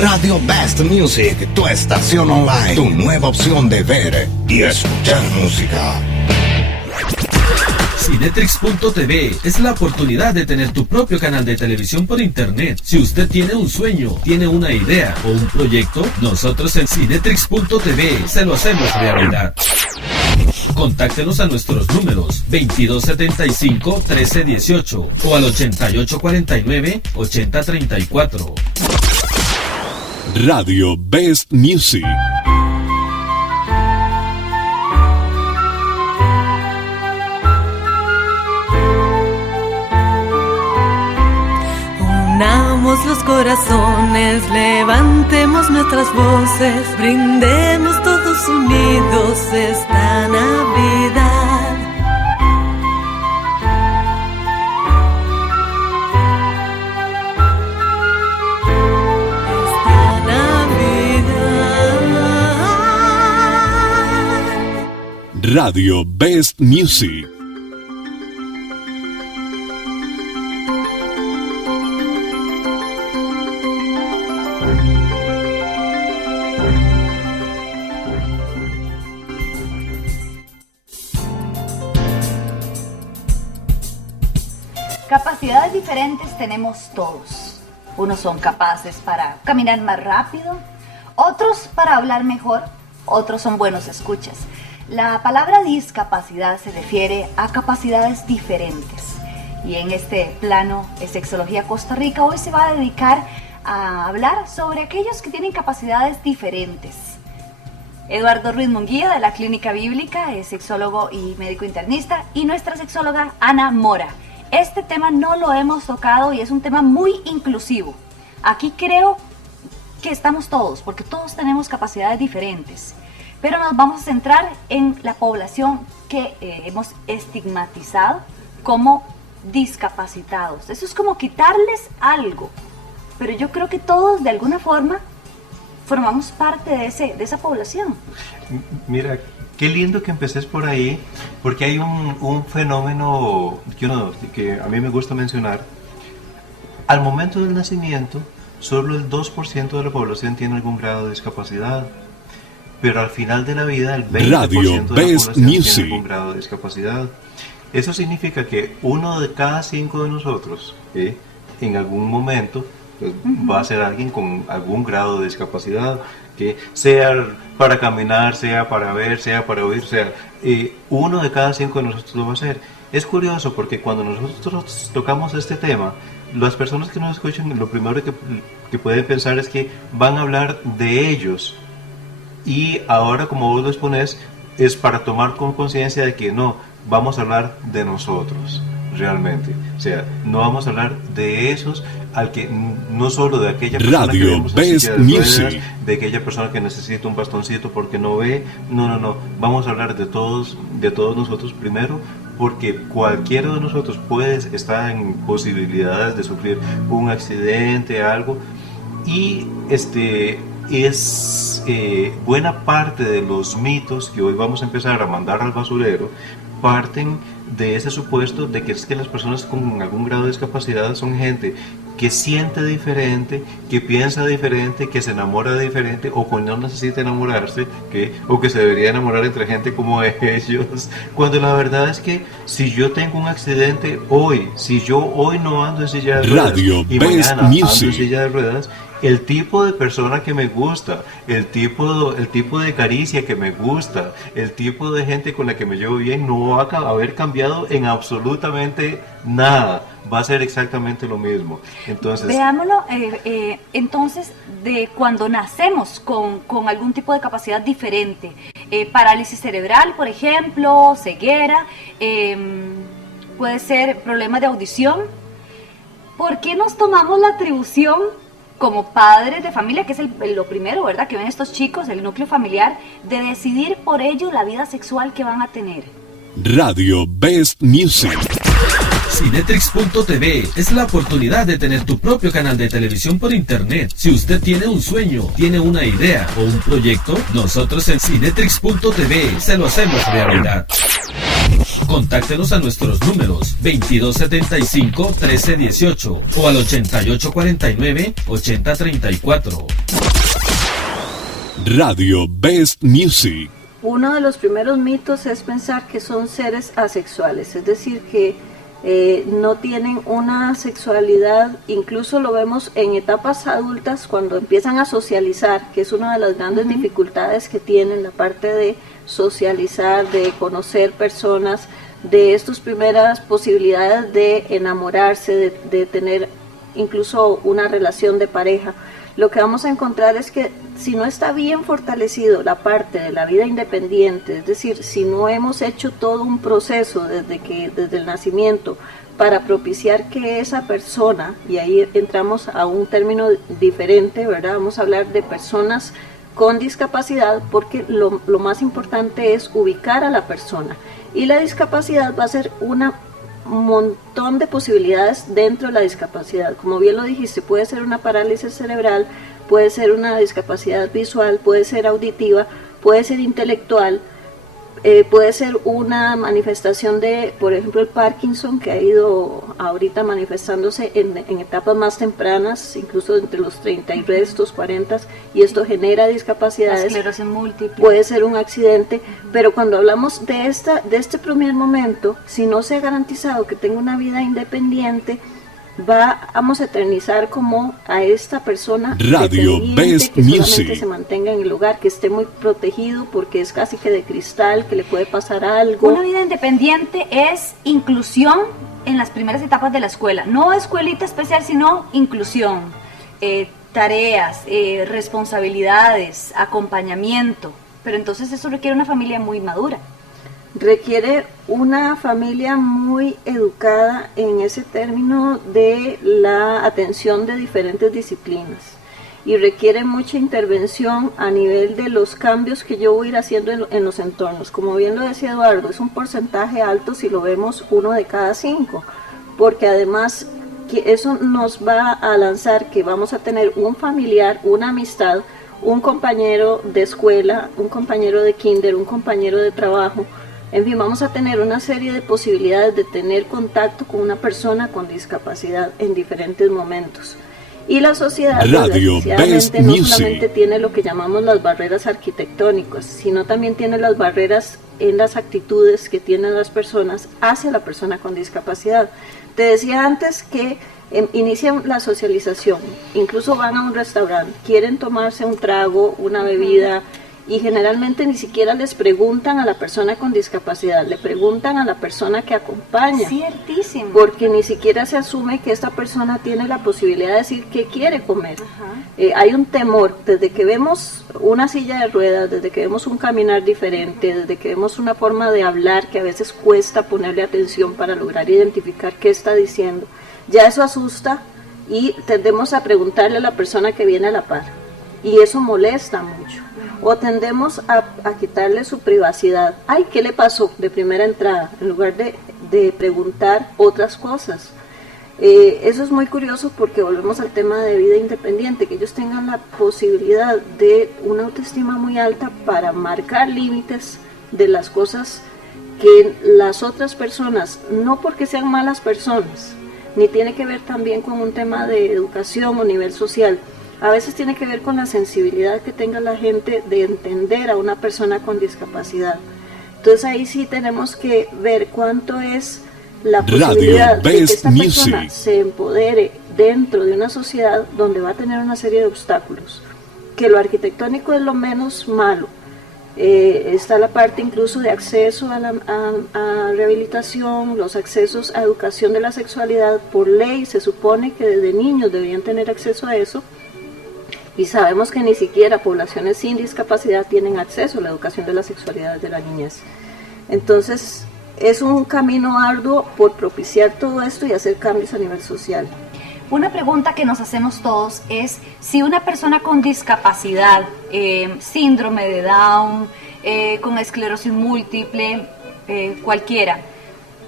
Radio Best Music, tu estación online, tu nueva opción de ver y escuchar música. Cinetrix.tv es la oportunidad de tener tu propio canal de televisión por internet. Si usted tiene un sueño, tiene una idea o un proyecto, nosotros en Cinetrix.tv se lo hacemos realidad. Contáctenos a nuestros números 2275-1318 o al 8849-8034. Radio Best Music. Unamos los corazones, levantemos nuestras voces, brindemos todos unidos esta Navidad. Esta Navidad. Radio Best Music. Capacidades diferentes tenemos todos. Unos son capaces para caminar más rápido, otros para hablar mejor, otros son buenos escuchas. La palabra discapacidad se refiere a capacidades diferentes. Y en este plano de Sexología Costa Rica hoy se va a dedicar a hablar sobre aquellos que tienen capacidades diferentes. Eduardo Ruiz Munguía de la Clínica Bíblica es sexólogo y médico internista, y nuestra sexóloga Ana Mora. Este tema no lo hemos tocado y es un tema muy inclusivo. Aquí creo que estamos todos, porque todos tenemos capacidades diferentes. Pero nos vamos a centrar en la población que hemos estigmatizado como discapacitados. Eso es como quitarles algo. Pero yo creo que todos de alguna forma formamos parte de esa población. Mira, qué lindo que empecés por ahí, porque hay un fenómeno que a mí me gusta mencionar. Al momento del nacimiento, solo el 2% de la población tiene algún grado de discapacidad, pero al final de la vida el 20% de la población tiene algún grado de discapacidad. Eso significa que 1 de cada 5 de nosotros, en algún momento, pues, va a ser alguien con algún grado de discapacidad, que sea para caminar, sea para ver, sea para oír, sea 1 de cada 5 de nosotros lo va a hacer. Es curioso porque cuando nosotros tocamos este tema, las personas que nos escuchan, lo primero que pueden pensar es que van a hablar de ellos, y ahora, como vos lo exponés, es para tomar con conciencia de que no, vamos a hablar de nosotros realmente. O sea, no vamos a hablar de esos, al que no solo de aquella persona que vemos en silla de ruedas, de aquella persona que necesita un bastoncito porque no ve. No, vamos a hablar de todos nosotros primero, porque cualquiera de nosotros puede estar en posibilidades de sufrir un accidente, algo, y buena parte de los mitos que hoy vamos a empezar a mandar al basurero parten de ese supuesto de que es que las personas con algún grado de discapacidad son gente que siente diferente, que piensa diferente, que se enamora diferente, o que no necesita enamorarse, o que se debería enamorar entre gente como ellos, cuando la verdad es que si yo tengo un accidente hoy, si yo hoy no ando en silla de ruedas y mañana ando en silla de ruedas, el tipo de persona que me gusta, el tipo de caricia que me gusta, el tipo de gente con la que me llevo bien, no va a haber cambiado en absolutamente nada. Va a ser exactamente lo mismo. Entonces, veámoslo, entonces, de cuando nacemos con algún tipo de capacidad diferente, parálisis cerebral, por ejemplo, ceguera, puede ser problemas de audición. ¿Por qué nos tomamos la atribución como padres de familia, que es lo primero, ¿verdad?, que ven estos chicos, el núcleo familiar, de decidir por ello la vida sexual que van a tener? Radio Best Music. Cinetrix.tv es la oportunidad de tener tu propio canal de televisión por internet. Si usted tiene un sueño, tiene una idea o un proyecto, nosotros en Cinetrix.tv se lo hacemos realidad. Contáctenos a nuestros números 2275-1318 o al 8849-8034. Radio Best Music. Uno de los primeros mitos es pensar que son seres asexuales, es decir, que no tienen una sexualidad. Incluso lo vemos en etapas adultas cuando empiezan a socializar, que es una de las grandes dificultades que tienen, la parte de socializar, de conocer personas, de estas primeras posibilidades de enamorarse, de tener incluso una relación de pareja. Lo que vamos a encontrar es que si no está bien fortalecido la parte de la vida independiente, es decir, si no hemos hecho todo un proceso desde el nacimiento para propiciar que esa persona, y ahí entramos a un término diferente, ¿verdad? Vamos a hablar de personas con discapacidad, porque lo más importante es ubicar a la persona, y la discapacidad va a ser un montón de posibilidades dentro de la discapacidad. Como bien lo dijiste, puede ser una parálisis cerebral, puede ser una discapacidad visual, puede ser auditiva, puede ser intelectual, puede ser una manifestación de, por ejemplo, el Parkinson, que ha ido ahorita manifestándose en etapas más tempranas, incluso entre los 30 y restos, 40, y esto genera discapacidades. La esclerosis múltiple. Puede ser un accidente, pero cuando hablamos de este primer momento, si no se ha garantizado que tenga una vida independiente, vamos a eternizar como a esta persona Radio Best que solamente Music. se mantenga en el hogar, que esté muy protegido porque es casi que de cristal, que le puede pasar algo. Una vida independiente es inclusión en las primeras etapas de la escuela, no escuelita especial, sino inclusión, tareas, responsabilidades, acompañamiento, pero entonces eso requiere una familia muy madura. Requiere una familia muy educada en ese término de la atención de diferentes disciplinas, y requiere mucha intervención a nivel de los cambios que yo voy a ir haciendo en los entornos. Como bien lo decía Eduardo, es un porcentaje alto si lo vemos 1 de cada 5, porque además que eso nos va a lanzar que vamos a tener un familiar, una amistad, un compañero de escuela, un compañero de kinder, un compañero de trabajo. En fin, vamos a tener una serie de posibilidades de tener contacto con una persona con discapacidad en diferentes momentos. Y la sociedad, Radio Best desgraciadamente, no Music. solamente tiene lo que llamamos las barreras arquitectónicas, sino también tiene las barreras en las actitudes que tienen las personas hacia la persona con discapacidad. Te decía antes que inician la socialización, incluso van a un restaurante, quieren tomarse un trago, una bebida, y generalmente ni siquiera les preguntan a la persona con discapacidad, le preguntan a la persona que acompaña. Ciertísimo. Porque ni siquiera se asume que esta persona tiene la posibilidad de decir qué quiere comer. Hay un temor, desde que vemos una silla de ruedas, desde que vemos un caminar diferente, desde que vemos una forma de hablar que a veces cuesta ponerle atención para lograr identificar qué está diciendo, ya eso asusta y tendemos a preguntarle a la persona que viene a la par, y eso molesta mucho. O tendemos a quitarle su privacidad. Ay, ¿qué le pasó de primera entrada? En lugar de preguntar otras cosas. Eso es muy curioso porque volvemos al tema de vida independiente, que ellos tengan la posibilidad de una autoestima muy alta para marcar límites de las cosas que las otras personas, no porque sean malas personas, ni tiene que ver también con un tema de educación o nivel social. A veces tiene que ver con la sensibilidad que tenga la gente de entender a una persona con discapacidad. Entonces ahí sí tenemos que ver cuánto es la posibilidad de que esta persona se empodere dentro de una sociedad donde va a tener una serie de obstáculos. Que lo arquitectónico es lo menos malo. Está la parte incluso de acceso a rehabilitación, los accesos a educación de la sexualidad. Por ley se supone que desde niños deberían tener acceso a eso. Y sabemos que ni siquiera poblaciones sin discapacidad tienen acceso a la educación de la sexualidad de la niñez. Entonces, es un camino arduo por propiciar todo esto y hacer cambios a nivel social. Una pregunta que nos hacemos todos es si una persona con discapacidad, síndrome de Down, con esclerosis múltiple, cualquiera,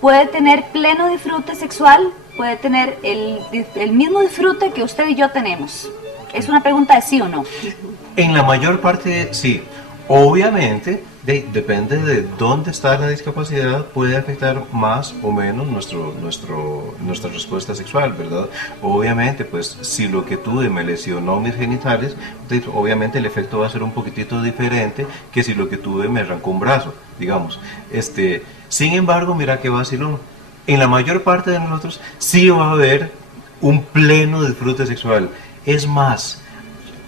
puede tener pleno disfrute sexual, puede tener el mismo disfrute que usted y yo tenemos. Es una pregunta de sí o no. En la mayor parte sí. Obviamente Depende de dónde está la discapacidad, puede afectar más o menos nuestra respuesta sexual, ¿verdad? Obviamente, pues si lo que tuve me lesionó mis genitales, obviamente el efecto va a ser un poquitito diferente que si lo que tuve me arrancó un brazo, digamos. Sin embargo, mira qué vacilón. En la mayor parte de nosotros sí va a haber un pleno disfrute sexual. Es más,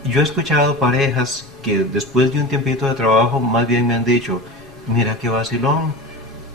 yo he escuchado parejas que después de un tiempito de trabajo más bien me han dicho, mira qué vacilón,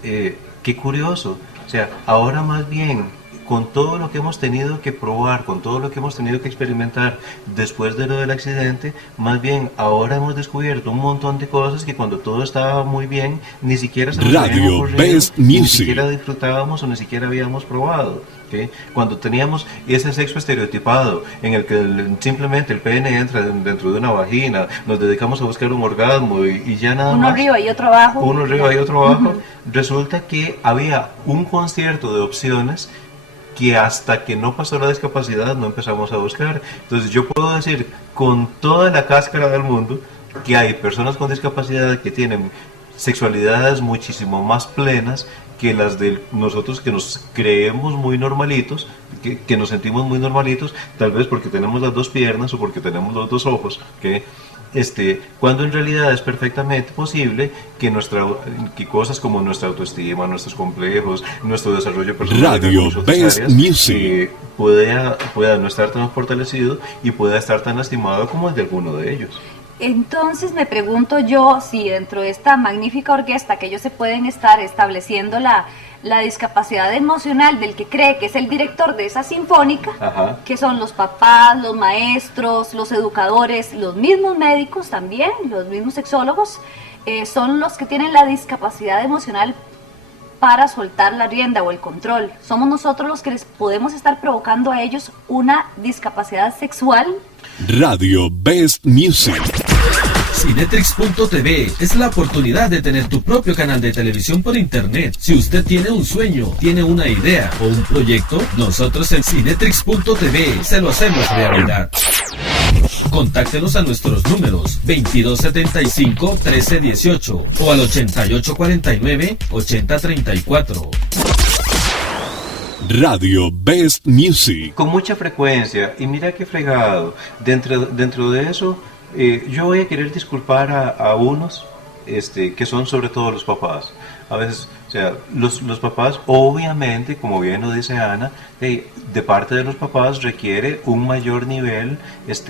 qué curioso. O sea, ahora más bien, con todo lo que hemos tenido que probar, con todo lo que hemos tenido que experimentar después de lo del accidente, más bien ahora hemos descubierto un montón de cosas que cuando todo estaba muy bien, ni siquiera se nos habían ocurrido, Best ni Music. siquiera disfrutábamos o ni siquiera habíamos probado. ¿Okay? Cuando teníamos ese sexo estereotipado en el que simplemente el pene entra dentro de una vagina, nos dedicamos a buscar un orgasmo y ya nada Uno más. arriba y otro abajo. Uno arriba y otro abajo. Resulta que había un concierto de opciones que hasta que no pasó la discapacidad no empezamos a buscar. Entonces yo puedo decir con toda la cáscara del mundo que hay personas con discapacidad que tienen sexualidades muchísimo más plenas que las de nosotros que nos creemos muy normalitos, que nos sentimos muy normalitos, tal vez porque tenemos las dos piernas o porque tenemos los dos ojos, que cuando en realidad es perfectamente posible que cosas como nuestra autoestima, nuestros complejos, nuestro desarrollo personal Radio en muchas Best áreas, Music. pueda no estar tan fortalecido y pueda estar tan lastimado como el de alguno de ellos. Entonces me pregunto yo si dentro de esta magnífica orquesta que ellos se pueden estar estableciendo la discapacidad emocional del que cree que es el director de esa sinfónica, Ajá. que son los papás, los maestros, los educadores, los mismos médicos también, los mismos sexólogos, son los que tienen la discapacidad emocional para soltar la rienda o el control. Somos nosotros los que les podemos estar provocando a ellos una discapacidad sexual. Radio Best Music. Cinetrix.tv es la oportunidad de tener tu propio canal de televisión por internet. Si usted tiene un sueño, tiene una idea o un proyecto, nosotros en Cinetrix.tv se lo hacemos realidad. Contáctenos a nuestros números 2275-1318 o al 8849-8034. Radio Best Music. Con mucha frecuencia, y mira qué fregado, dentro de eso, yo voy a querer disculpar a unos que son sobre todo los papás. A veces, o sea, los papás, obviamente, como bien lo dice Ana, de parte de los papás requiere un mayor nivel,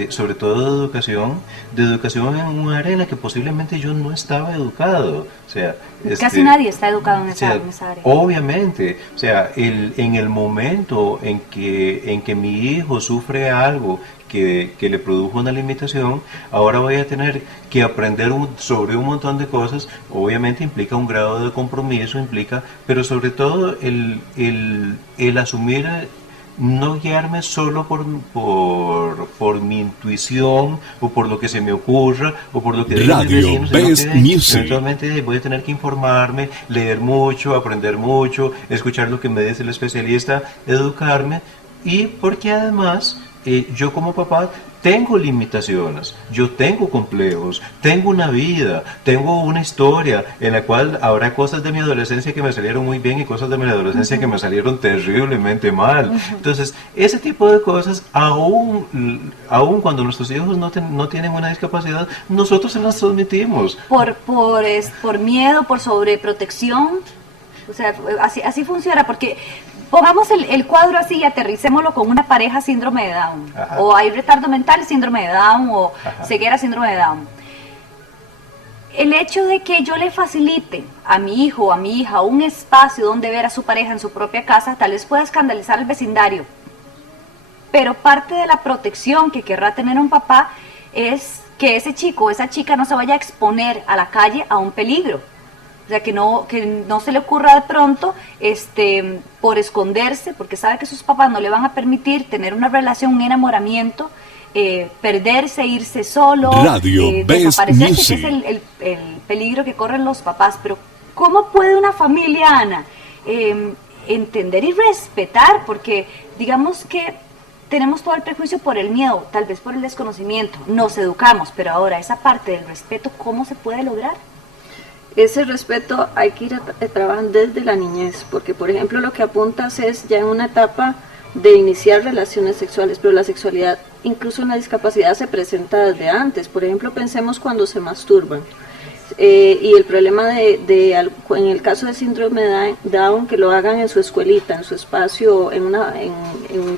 sobre todo de educación en un área en la que posiblemente yo no estaba educado. O sea, Casi nadie está educado en esa área. Obviamente, o sea, en el momento en que mi hijo sufre algo que le produjo una limitación, ahora voy a tener que aprender sobre un montón de cosas. Obviamente implica un grado de compromiso, pero sobre todo el asumir, no guiarme solo por mi intuición o por lo que se me ocurra o por lo que digan mis vecinos, Best Music. eventualmente voy a tener que informarme, leer mucho, aprender mucho, escuchar lo que me dice el especialista, educarme, y porque además yo como papá tengo limitaciones, yo tengo complejos, tengo una vida, tengo una historia en la cual habrá cosas de mi adolescencia que me salieron muy bien y cosas de mi adolescencia que me salieron terriblemente mal. Entonces, ese tipo de cosas, aún cuando nuestros hijos no tienen una discapacidad, nosotros se las transmitimos. Por miedo, por sobreprotección. O sea, así funciona, porque pongamos el cuadro así y aterricémoslo con una pareja síndrome de Down. Ajá. O hay retardo mental, síndrome de Down, o Ajá. ceguera, síndrome de Down. El hecho de que yo le facilite a mi hijo o a mi hija un espacio donde ver a su pareja en su propia casa, tal vez pueda escandalizar al vecindario. Pero parte de la protección que querrá tener un papá es que ese chico o esa chica no se vaya a exponer a la calle a un peligro. O sea, que no se le ocurra de pronto, por esconderse, porque sabe que sus papás no le van a permitir tener una relación, un enamoramiento, perderse, irse solo, Radio Best desaparecerse, Music. que es el peligro que corren los papás. Pero ¿cómo puede una familia, Ana, entender y respetar? Porque digamos que tenemos todo el prejuicio por el miedo, tal vez por el desconocimiento, nos educamos, pero ahora esa parte del respeto, ¿cómo se puede lograr? ese respeto hay que ir trabajando desde la niñez, porque por ejemplo lo que apuntas es ya en una etapa de iniciar relaciones sexuales, pero la sexualidad incluso en la discapacidad se presenta desde antes. Por ejemplo, pensemos cuando se masturban. Y el problema en el caso del síndrome de Down, que lo hagan en su escuelita, en su espacio,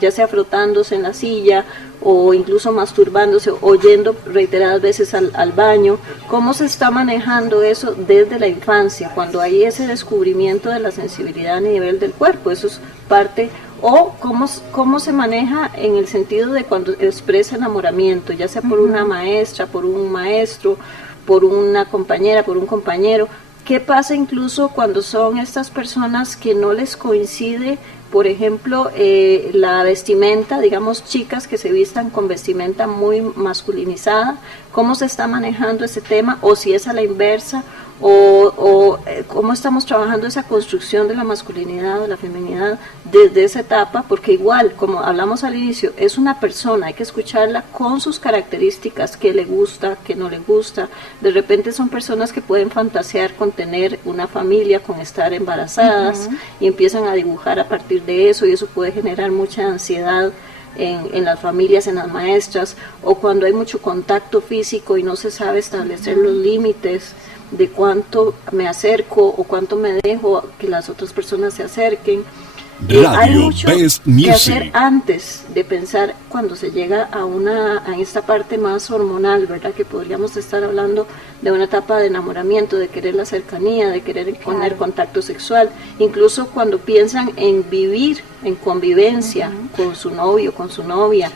ya sea frotándose en la silla o incluso masturbándose o yendo reiteradas veces al baño. ¿Cómo se está manejando eso desde la infancia, cuando hay ese descubrimiento de la sensibilidad a nivel del cuerpo? Eso es parte. O cómo se maneja en el sentido de cuando expresa enamoramiento, ya sea por una maestra, por un maestro, por una compañera, por un compañero. ¿Qué pasa incluso cuando son estas personas que no les coincide, por ejemplo, la vestimenta, digamos chicas que se vistan con vestimenta muy masculinizada? ¿Cómo se está manejando ese tema? O si es a la inversa, o cómo estamos trabajando esa construcción de la masculinidad o de la feminidad desde esa etapa, porque igual, como hablamos al inicio, es una persona, hay que escucharla con sus características, qué le gusta, qué no le gusta. De repente son personas que pueden fantasear con tener una familia, con estar embarazadas, y empiezan a dibujar a partir de eso, y eso puede generar mucha ansiedad en las familias, en las maestras, o cuando hay mucho contacto físico y no se sabe establecer los límites de cuánto me acerco o cuánto me dejo que las otras personas se acerquen. Hay mucho que hacer antes de pensar cuando se llega a esta parte más hormonal, ¿verdad? Que podríamos estar hablando de una etapa de enamoramiento, de querer la cercanía, de querer poner contacto sexual, incluso cuando piensan en vivir en convivencia con su novio, con su novia,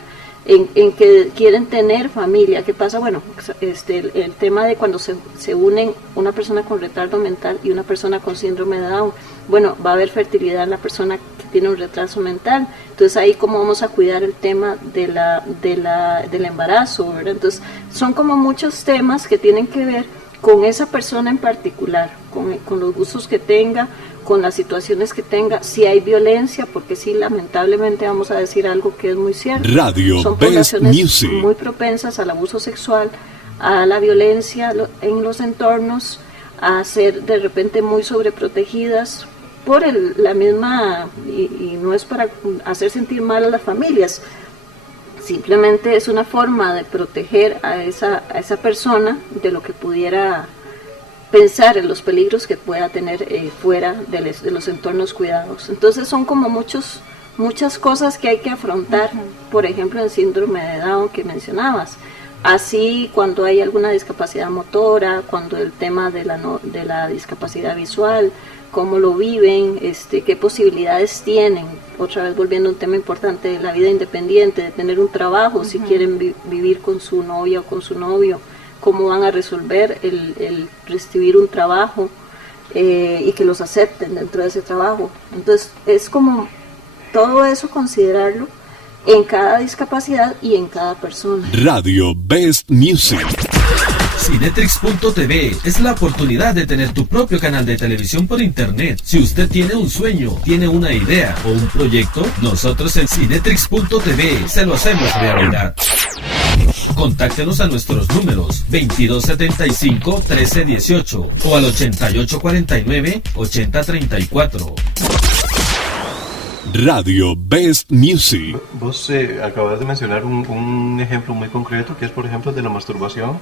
en que quieren tener familia. ¿Qué pasa? Bueno, el tema de cuando se unen una persona con retardo mental y una persona con síndrome de Down, bueno, va a haber fertilidad en la persona que tiene un retraso mental. Entonces ahí cómo vamos a cuidar el tema del embarazo, ¿verdad? Entonces son como muchos temas que tienen que ver con esa persona en particular, con los gustos que tenga, con las situaciones que tenga, si hay violencia, porque sí, lamentablemente vamos a decir algo que es muy cierto. Son poblaciones muy propensas al abuso sexual, a la violencia en los entornos, a ser de repente muy sobreprotegidas por la misma, y no es para hacer sentir mal a las familias, simplemente es una forma de proteger a esa persona de lo que pudiera pensar en los peligros que pueda tener fuera de los entornos cuidados. Entonces son como muchas cosas que hay que afrontar, por ejemplo el síndrome de Down que mencionabas. Así cuando hay alguna discapacidad motora, cuando el tema de la discapacidad visual, cómo lo viven, qué posibilidades tienen, otra vez volviendo a un tema importante de la vida independiente, de tener un trabajo, si quieren vivir con su novia o con su novio, cómo van a resolver el recibir un trabajo y que los acepten dentro de ese trabajo. Entonces es como todo eso considerarlo en cada discapacidad y en cada persona. Radio Best Music. Cinetrix.tv es la oportunidad de tener tu propio canal de televisión por internet. Si usted tiene un sueño, tiene una idea o un proyecto, nosotros en Cinetrix.tv se lo hacemos realidad. Contáctenos a nuestros números 2275-1318 o al 8849-8034. Radio Best Music. Vos acabas de mencionar un ejemplo muy concreto, que es por ejemplo de la masturbación,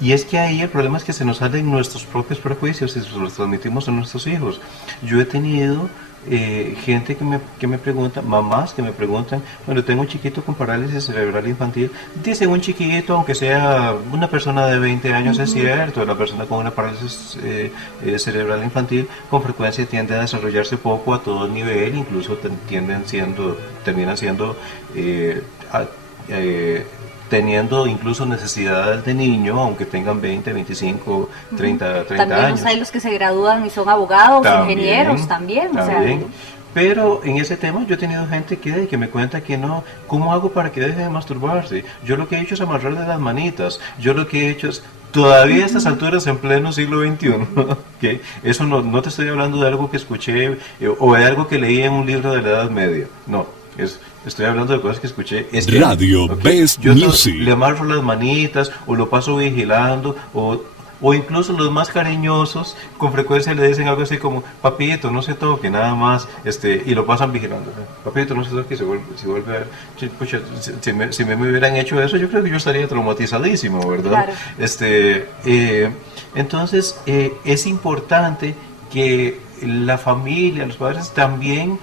y es que ahí el problema es que se nos salen nuestros propios prejuicios y los transmitimos a nuestros hijos. Yo he tenido gente que me pregunta, mamás que me preguntan, bueno, tengo un chiquito con parálisis cerebral infantil. Dicen un chiquito, aunque sea una persona de 20 años, es cierto, la persona con una parálisis cerebral infantil con frecuencia tiende a desarrollarse poco a todo nivel, incluso terminan siendo teniendo incluso necesidades de niño, aunque tengan 20, 25, 30 también años. Hay los que se gradúan y son abogados, ingenieros también. O sea, pero en ese tema yo he tenido gente que me cuenta que no, ¿cómo hago para que deje de masturbarse? Yo lo que he hecho es amarrarle las manitas, yo lo que he hecho es, todavía a estas alturas en pleno siglo XXI, ¿okay? Eso no te estoy hablando de algo que escuché o de algo que leí en un libro de la Edad Media, no. Estoy hablando de cosas que escuché. Radio Best yo Music. Le amarro las manitas o lo paso vigilando o O incluso los más cariñosos con frecuencia le dicen algo así como, papito, no se toque, nada más, y lo pasan vigilando. Papito, no se toque, si vuelve a ver. Pucha, si me hubieran hecho eso, yo creo que yo estaría traumatizadísimo, ¿verdad? Claro. Entonces, es importante que la familia, los padres también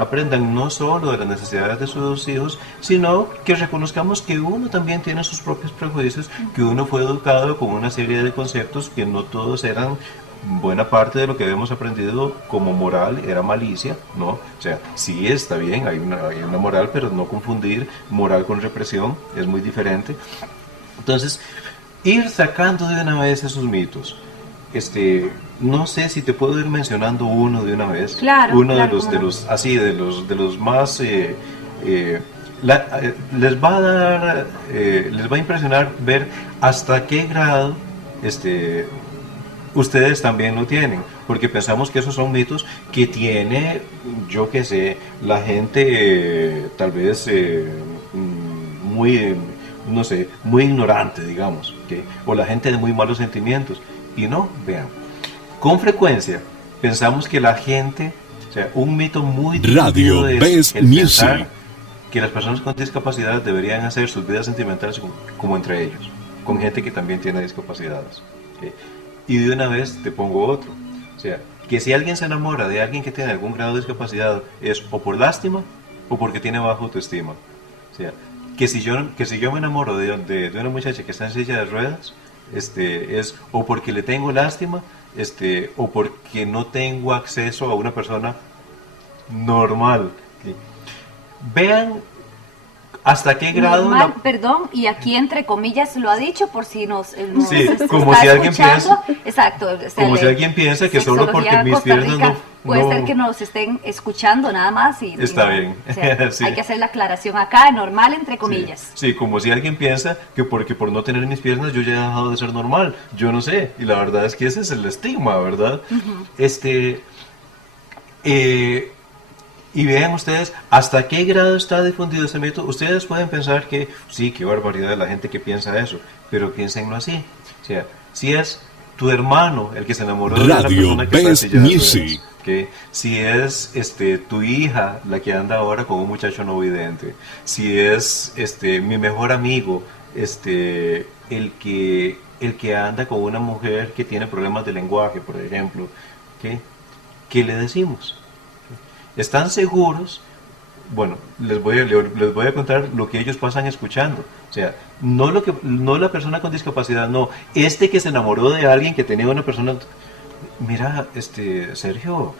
aprendan no solo de las necesidades de sus hijos, sino que reconozcamos que uno también tiene sus propios prejuicios, que uno fue educado con una serie de conceptos que no todos eran, buena parte de lo que hemos aprendido como moral era malicia, ¿no? O sea, sí está bien, hay una moral, pero no confundir moral con represión, es muy diferente. Entonces, ir sacando de una vez esos mitos. No sé si te puedo ir mencionando uno de una vez. Claro, uno claro, de los más les va a impresionar ver hasta qué grado ustedes también lo tienen, porque pensamos que esos son mitos que tiene, yo qué sé, la gente tal vez muy, no sé, muy ignorante, digamos, o la gente de muy malos sentimientos. Y no, vean, con frecuencia pensamos que la gente, o sea, un mito muy Radio es Best el pensar Music. que las personas con discapacidad deberían hacer sus vidas sentimentales como entre ellos, con gente que también tiene discapacidades. ¿Okay? Y de una vez te pongo otro, o sea, que si alguien se enamora de alguien que tiene algún grado de discapacidad es o por lástima o porque tiene baja autoestima. O sea, que si yo me enamoro de una muchacha que está en silla de ruedas, es o porque le tengo lástima, o porque no tengo acceso a una persona normal. ¿Okay? Vean hasta qué grado... Normal, perdón, y aquí entre comillas lo ha dicho por si nos sí, está como si alguien escuchando. piensa, exacto, como si alguien piensa que solo porque mis piernas no... Puede no, ser que nos estén escuchando nada más y está no, bien. O sea, Sí. hay que hacer la aclaración acá, normal entre comillas. Sí, como si alguien piensa que porque por no tener mis piernas yo ya he dejado de ser normal. Yo no sé, y la verdad es que ese es el estigma, ¿verdad? Y vean ustedes hasta qué grado está difundido ese mito. Ustedes pueden pensar que, sí, qué barbaridad de la gente que piensa eso, pero piénsenlo así. O sea, si es tu hermano el que se enamoró de la persona que está en silla de ruedas, ¿okay? Si es tu hija la que anda ahora con un muchacho no vidente, si es mi mejor amigo el que anda con una mujer que tiene problemas de lenguaje, por ejemplo, ¿okay? ¿Qué le decimos? ¿Están seguros? Bueno, les voy a contar lo que ellos pasan escuchando. O sea, no la persona con discapacidad, no. Que se enamoró de alguien que tenía una persona... Mira, Sergio,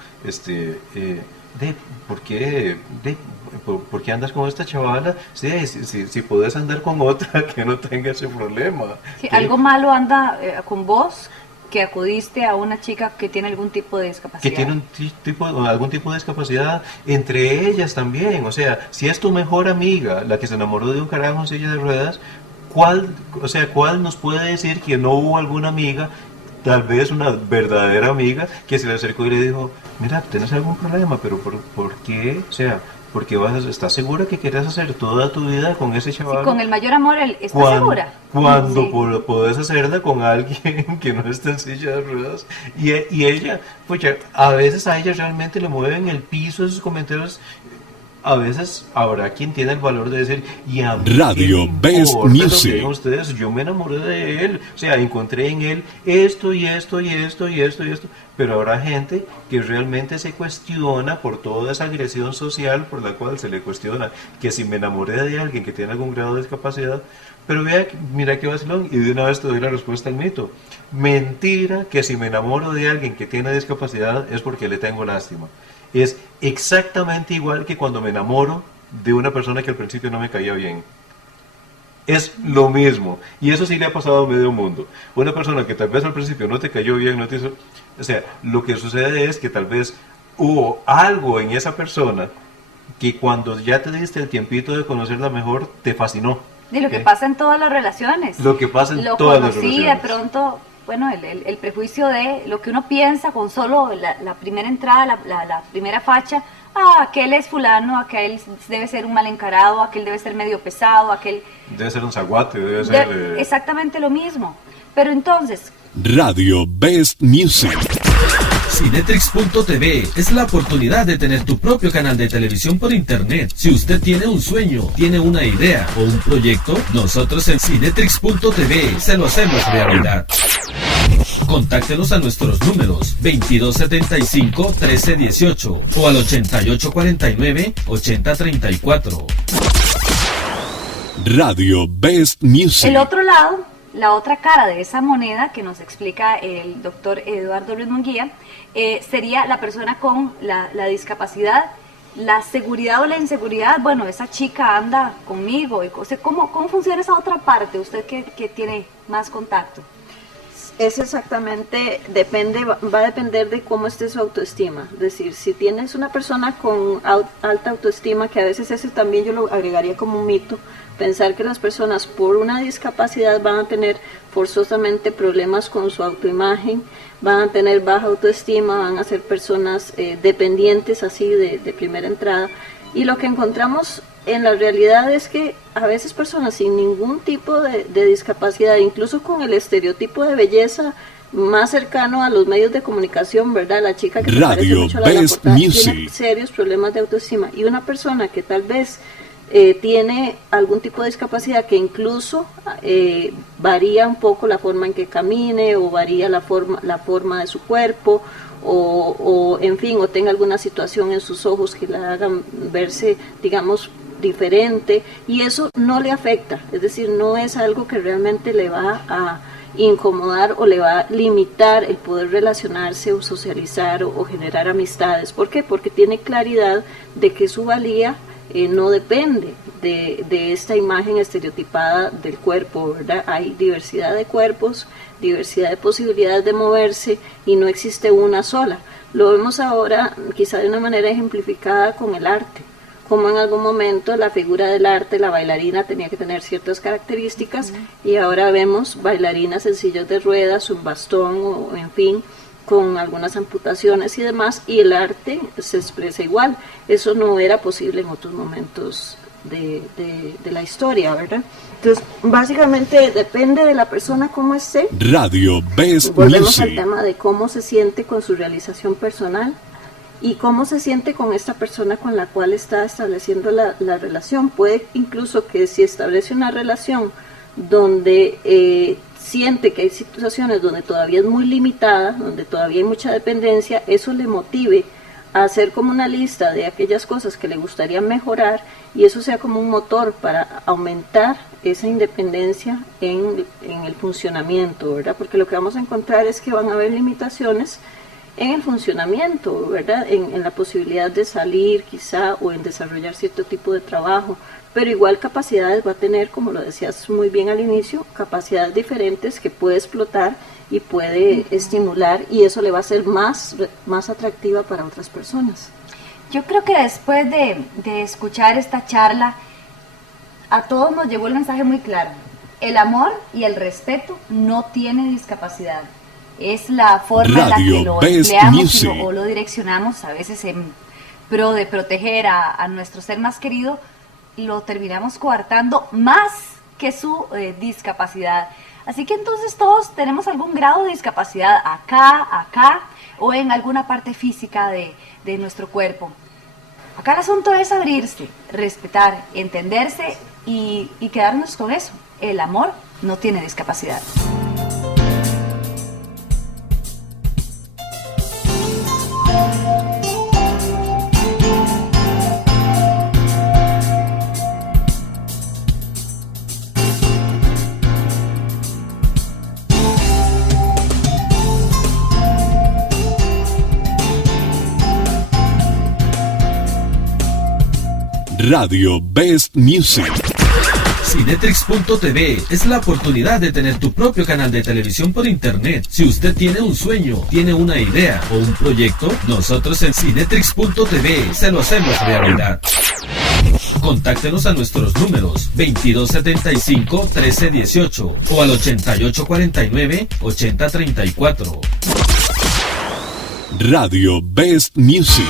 ¿por qué andas con esta chavala? Sí, si puedes andar con otra que no tenga ese problema. Sí, algo malo anda con vos, que acudiste a una chica que tiene algún tipo de discapacidad. Que tiene algún tipo de discapacidad, entre ellas también. O sea, si es tu mejor amiga la que se enamoró de un carajo en silla de ruedas, ¿cuál nos puede decir que no hubo alguna amiga, tal vez una verdadera amiga, que se le acercó y le dijo, mira, tienes algún problema, pero ¿por qué? O sea, porque estás segura que quieres hacer toda tu vida con ese chaval. Sí, con el mayor amor, ¿estás segura? Cuando sí. podés hacerla con alguien que no está en silla de ruedas. Y ella, pues a veces a ella realmente le mueven el piso esos comentarios. A veces habrá quien tiene el valor de decir, y a mí Radio Best Music. Ustedes, yo me enamoré de él, o sea, encontré en él esto y esto y esto y esto y esto, pero habrá gente que realmente se cuestiona por toda esa agresión social por la cual se le cuestiona que si me enamoré de alguien que tiene algún grado de discapacidad, pero mira qué vacilón, y de una vez te doy la respuesta al mito. Mentira que si me enamoro de alguien que tiene discapacidad es porque le tengo lástima. Es exactamente igual que cuando me enamoro de una persona que al principio no me caía bien. Es lo mismo. Y eso sí le ha pasado a medio mundo. Una persona que tal vez al principio no te cayó bien, no te hizo... O sea, lo que sucede es que tal vez hubo algo en esa persona que cuando ya te diste el tiempito de conocerla mejor, te fascinó. Y lo que pasa en todas las relaciones. Lo que pasa en todas las relaciones. Lo conocí de pronto... Bueno, el prejuicio de lo que uno piensa con solo la primera entrada, la primera facha, aquel es fulano, aquel debe ser un mal encarado, aquel debe ser medio pesado, aquel... Debe ser un zaguate, debe ser... Exactamente lo mismo. Pero entonces, Radio Best Music. Cinetrix.tv es la oportunidad de tener tu propio canal de televisión por internet. Si usted tiene un sueño, tiene una idea o un proyecto, nosotros en Cinetrix.tv se lo hacemos realidad. Contáctenos a nuestros números 2275-1318 o al 8849-8034. Radio Best Music. el otro lado, la otra cara de esa moneda que nos explica el doctor Eduardo Ruiz Munguía, sería la persona con la discapacidad, la seguridad o la inseguridad. Bueno, esa chica anda conmigo. ¿Cómo funciona esa otra parte? Usted que tiene más contacto. Es exactamente, va a depender de cómo esté su autoestima. Es decir, si tienes una persona con alta autoestima, que a veces ese también yo lo agregaría como un mito, pensar que las personas por una discapacidad van a tener forzosamente problemas con su autoimagen, van a tener baja autoestima, van a ser personas dependientes así de primera entrada. Y lo que encontramos en la realidad es que a veces personas sin ningún tipo de discapacidad, incluso con el estereotipo de belleza más cercano a los medios de comunicación, ¿verdad? La chica que se parece mucho a la portada, tiene serios problemas de autoestima. Y una persona que tal vez tiene algún tipo de discapacidad que incluso varía un poco la forma en que camine, o varía la forma de su cuerpo, o en fin, o tenga alguna situación en sus ojos que la hagan verse, digamos, diferente, y eso no le afecta. Es decir, no es algo que realmente le va a incomodar o le va a limitar el poder relacionarse o socializar o generar amistades. ¿Por qué? Porque tiene claridad de que su valía no depende de esta imagen estereotipada del cuerpo, ¿verdad? Hay diversidad de cuerpos, diversidad de posibilidades de moverse, y no existe una sola. Lo vemos ahora quizá de una manera ejemplificada con el arte, como en algún momento la figura del arte, la bailarina tenía que tener ciertas características, y ahora vemos bailarinas en sillas de ruedas, un bastón, o en fin, con algunas amputaciones y demás, y el arte se expresa igual. Eso no era posible en otros momentos de la historia, ¿verdad? Entonces, básicamente depende de la persona cómo esté. Radio Best Volvemos Music. al tema de cómo se siente con su realización personal y cómo se siente con esta persona con la cual está estableciendo la relación. Puede incluso que si establece una relación donde siente que hay situaciones donde todavía es muy limitada, donde todavía hay mucha dependencia, eso le motive a hacer como una lista de aquellas cosas que le gustaría mejorar, y eso sea como un motor para aumentar esa independencia en el funcionamiento, ¿verdad? Porque lo que vamos a encontrar es que van a haber limitaciones en el funcionamiento, ¿verdad? En la posibilidad de salir quizá, o en desarrollar cierto tipo de trabajo, pero igual capacidades va a tener, como lo decías muy bien al inicio, capacidades diferentes que puede explotar y puede estimular, y eso le va a ser más atractiva para otras personas. Yo creo que después de escuchar esta charla, a todos nos llegó el mensaje muy claro. El amor y el respeto no tienen discapacidad. Es la forma en la que lo empleamos o lo direccionamos, a veces en pro de proteger a nuestro ser más querido, lo terminamos coartando más que su discapacidad. Así que entonces todos tenemos algún grado de discapacidad acá, o en alguna parte física de nuestro cuerpo. Acá el asunto es abrirse, respetar, entenderse y quedarnos con eso. El amor no tiene discapacidad. Radio Best Music. Cinetrix.tv es la oportunidad de tener tu propio canal de televisión por internet. Si usted tiene un sueño, tiene una idea o un proyecto, nosotros en Cinetrix.tv se lo hacemos realidad. Contáctenos a nuestros números 2275-1318 o al 8849-8034. Radio Best Music.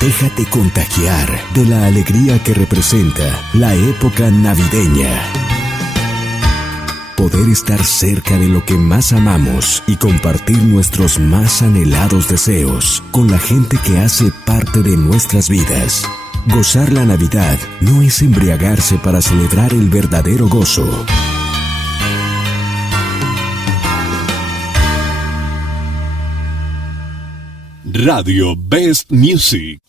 Déjate contagiar de la alegría que representa la época navideña. poder estar cerca de lo que más amamos y compartir nuestros más anhelados deseos con la gente que hace parte de nuestras vidas. Gozar la Navidad no es embriagarse para celebrar el verdadero gozo. Radio Best Music.